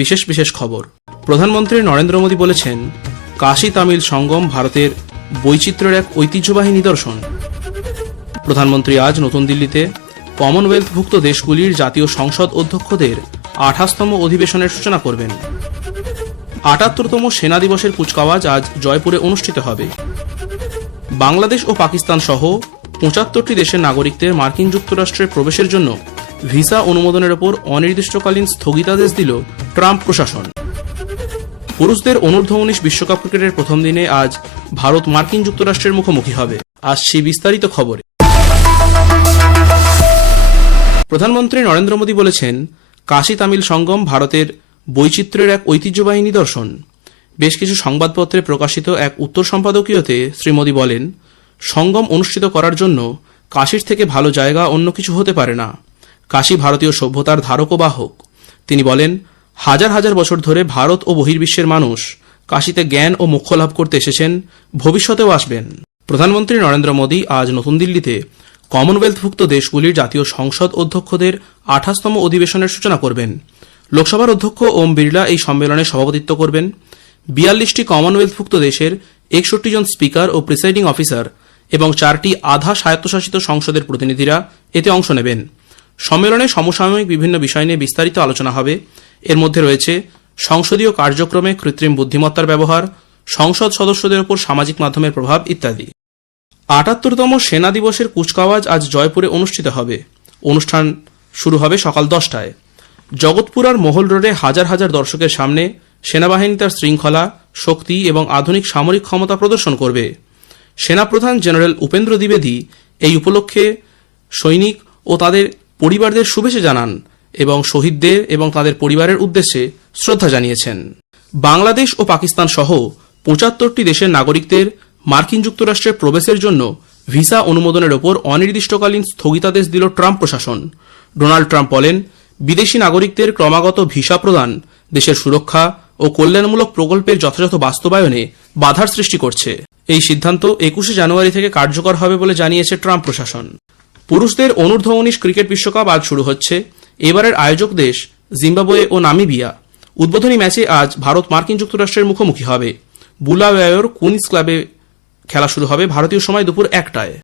বিশেষ বিশেষ খবর। প্রধানমন্ত্রী নরেন্দ্র মোদী বলেছেন, কাশী তামিল সঙ্গম ভারতের বৈচিত্র্যের এক ঐতিহ্যবাহী নিদর্শন। প্রধানমন্ত্রী আজ নতুন দিল্লিতে কমনওয়েলথভুক্ত দেশগুলির জাতীয় সংসদ অধ্যক্ষদের আঠাশতম অধিবেশনের সূচনা করবেন। আটাত্তরতম সেনা দিবসের কুচকাওয়াজ আজ জয়পুরে অনুষ্ঠিত হবে। বাংলাদেশ ও পাকিস্তান সহ পঁচাত্তরটি দেশের নাগরিকদের মার্কিন যুক্তরাষ্ট্রে প্রবেশের জন্য ভিসা অনুমোদনের ওপর অনির্দিষ্টকালীন স্থগিতাদেশ দিল ট্রাম্প প্রশাসন। পুরুষদের অনূর্ধ্ব উনিশ বিশ্বকাপ ক্রিকেটের প্রথম দিনে আজ ভারত মার্কিন যুক্তরাষ্ট্রের মুখোমুখি হবে, আসছি বিস্তারিত খবরে। প্রধানমন্ত্রী নরেন্দ্র মোদী বলেছেন, কাশী তামিল সঙ্গম ভারতের বৈচিত্র্যের এক ঐতিহ্যবাহী নিদর্শন। বেশ কিছু সংবাদপত্রে প্রকাশিত এক উত্তর সম্পাদকীয়তে শ্রী মোদী বলেন, সঙ্গম অনুষ্ঠিত করার জন্য কাশীর থেকে ভালো জায়গা অন্য কিছু হতে পারে না। কাশী ভারতীয় সভ্যতার ধারক ও বাহক। তিনি বলেন হাজার হাজার বছর ধরে ভারত ও বহির্বিশ্বের মানুষ কাশিতে জ্ঞান ও মোক্ষ লাভ করতে এসেছেন, ভবিষ্যতেও আসবেন। প্রধানমন্ত্রী নরেন্দ্র মোদী আজ নতুন দিল্লিতে কমনওয়েলথভুক্ত দেশগুলির জাতীয় সংসদ অধ্যক্ষদের আঠাশতম অধিবেশনের সূচনা করবেন। লোকসভার অধ্যক্ষ ওম বিড়লা এই সম্মেলনে সভাপতিত্ব করবেন। বিয়াল্লিশটি কমনওয়েলথভুক্ত দেশের একষট্টি জন স্পিকার ও প্রিসাইডিং অফিসার এবং চারটি আধা স্বায়ত্তশাসিত সংসদের প্রতিনিধিরা এতে অংশ নেবেন। সম্মেলনে সমসাময়িক বিভিন্ন বিষয় নিয়ে বিস্তারিত আলোচনা হবে। এর মধ্যে রয়েছে সংসদীয় কার্যক্রমে কৃত্রিম বুদ্ধিমত্তার ব্যবহার, সংসদ সদস্যদের উপর সামাজিক মাধ্যমের প্রভাব ইত্যাদি। আটাত্তরতম সেনা দিবসের কুচকাওয়াজ আজ জয়পুরে অনুষ্ঠিত হবে। অনুষ্ঠান শুরু হবে সকাল দশটায়। জগৎপুর আর মোহল রোডে হাজার হাজার দর্শকের সামনে সেনাবাহিনী তার শৃঙ্খলা, শক্তি এবং আধুনিক সামরিক ক্ষমতা প্রদর্শন করবে। সেনাপ্রধান জেনারেল উপেন্দ্র দ্বিবেদী এই উপলক্ষে সৈনিক ও তাদের পরিবারদের শুভেচ্ছা জানান। এবং শহীদদের এবং তাদের পরিবারের উদ্দেশ্যে শ্রদ্ধা জানিয়েছেন। বাংলাদেশ ও পাকিস্তান সহ পঁচাত্তরটি দেশের নাগরিকদের মার্কিন যুক্তরাষ্ট্রে প্রবেশের জন্য ভিসা অনুমোদনের ওপর অনির্দিষ্টকালীন স্থগিতাদেশ দিল ট্রাম্প প্রশাসন। ডোনাল্ড ট্রাম্প বলেন, বিদেশি নাগরিকদের ক্রমাগত ভিসা প্রদান দেশের সুরক্ষা ও কল্যাণমূলক প্রকল্পের যথাযথ বাস্তবায়নে বাধার সৃষ্টি করছে। এই সিদ্ধান্ত একুশে জানুয়ারি থেকে কার্যকর হবে বলে জানিয়েছে ট্রাম্প প্রশাসন। পুরুষদের অনূর্ধ্ব উনিশ ক্রিকেট বিশ্বকাপ আজ শুরু হচ্ছে। এবারের আয়োজক দেশ জিম্বাবুয়ে ও নামিবিয়া। উদ্বোধনী ম্যাচে আজ ভারত মার্কিন যুক্তরাষ্ট্রের মুখোমুখি হবে। বুলাওয়ায়োর কুইন্স ক্লাবে খেলা শুরু হবে ভারতীয় সময় দুপুর একটায়।